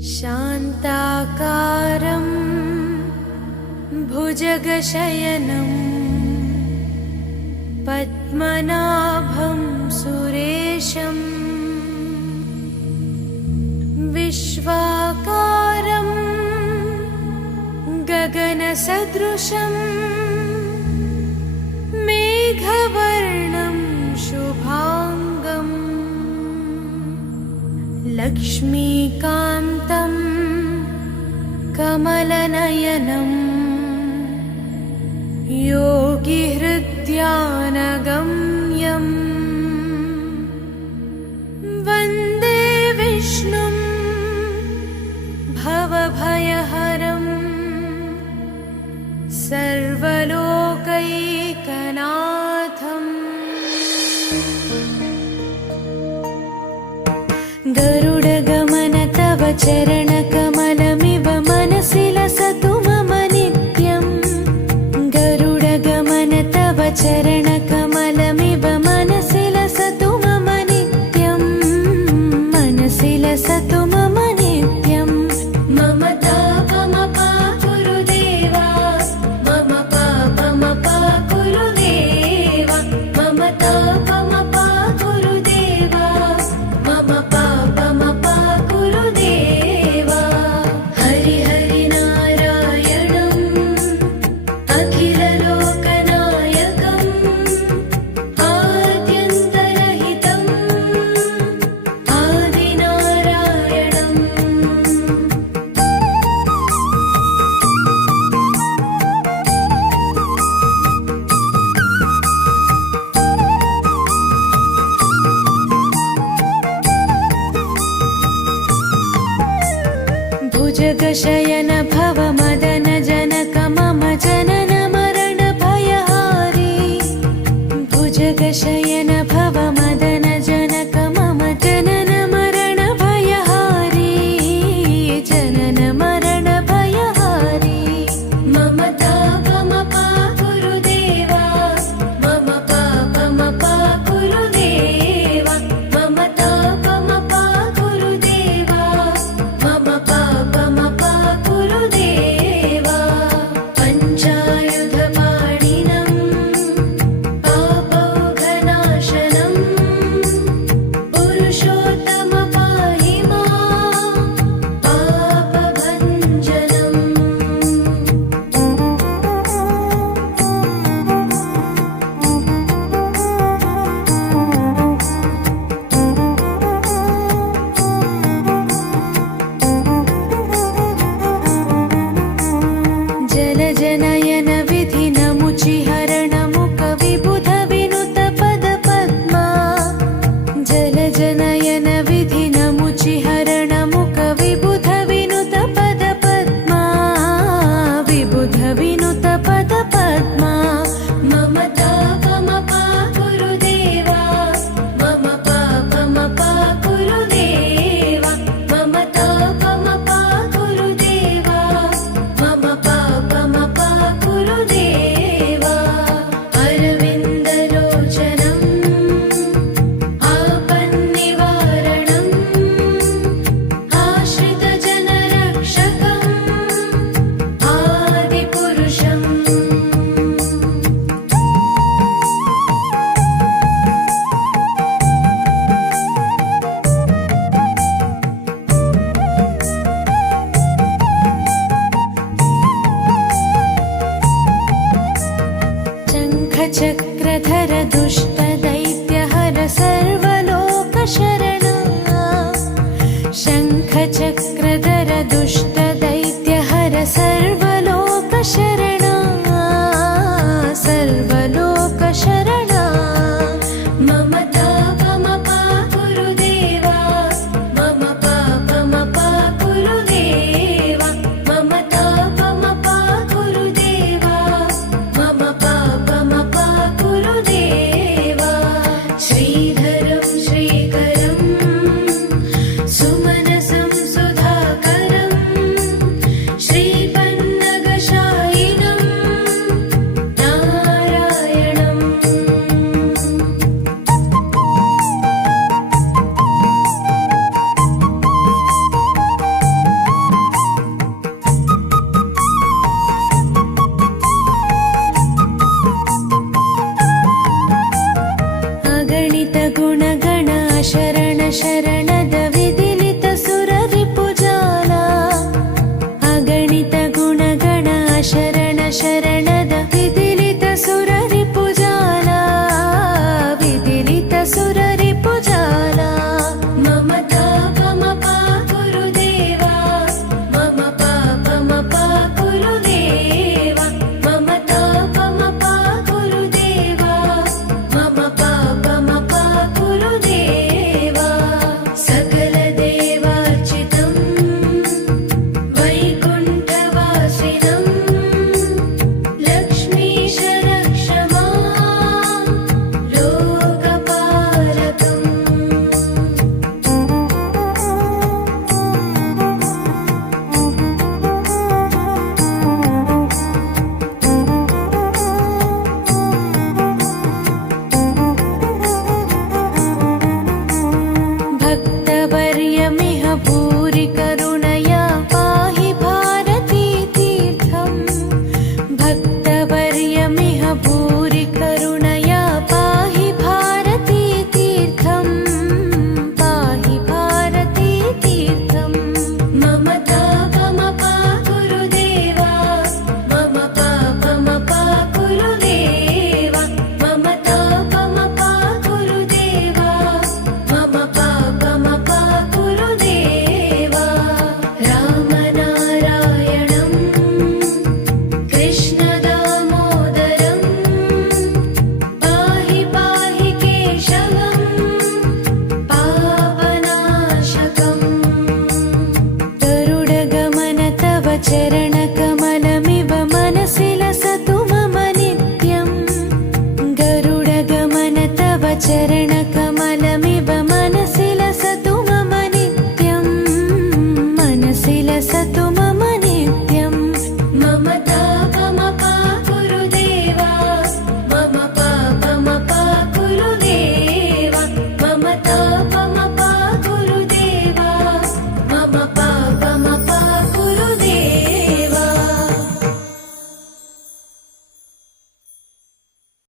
शान्ताकारं भुजगशयनं पद्मनाभं सुरेशं विश्वाकारं गगनसदृशं मेघवर्णं शुभांगं लक्ष्मीकान्तं कमलनयनं योगिहृद्यानगम्यं वन्दे विष्णुं भवभयहरं सर्वलोकैकनाथम्। गरुडगमन तव चरणकमलमिव मनसि लसतु मम नित्यम्। गरुडगमन तव चरणकमलमिव मनसि लसतु मम नित्यम्। मनसि लसतु मम नित्यम्। मम तापमपा गुरुदेवा, मम पापमपा गुरुदेवा, मम तापमपा गुरुदेवा, मम पापमपा गुरुदेवा। हरि हरि नारायणम् अखिललोकनायकम् आद्यन्तरहितम् आदिनारायणम्। भुजगशयन भव मदन जनक मम जनन मरण भयहारी। भुजगशयन भव मदन जनक मम जनन मरण भयहारी। जनन मरण भयहारी। मम तापमपा गुरुदेवा, मम पापमपा गुरुदेवा, मम तापमपा गुरुदेवा, मम पापमपा गुरुदेवा। पञ्चायुधपाणिनं पापौघनाशनं पुरुषोत्तम पाहि मां पापभञ्जनम्। जलजनयन विधिनमुचिहरणमुख विबुध विनुत पदपद्मा। जलजनयन विधिनमुचिहरणमुख विबुध विनुत पदपद्मा। विबुध विनुत पदपद्मा। मम तापमपा गुरुदेवा, मम पापमपा गुरुदेवा, मम तापमपा गुरुदेवा, मम पापमपा गुरुदेवा। अरविन्दलोचनम् आपन्निवारणम् आश्रितजनरक्षकम् आदिपुरुषम्। शङ्खचक्रधर दुष्टदैत्यहर सर्वलोकशरणा। शङ्खचक्रधर दुष्टदैत्यहर सर्वलोकशरणा। सर्वलोकशरणा। मम तापमपा गुरुदेवा, मम पापमपा गुरुदेवा, मम तापमपा गुरुदेवा, मम पापमपा गुरुदेवा। श्रीधरं श्रीकरं सुमनसं सुधाकरं चरणकमलमिव मनसि लसतु मम नित्यम् गरुडगमन तव चरणकमलमिव मनसि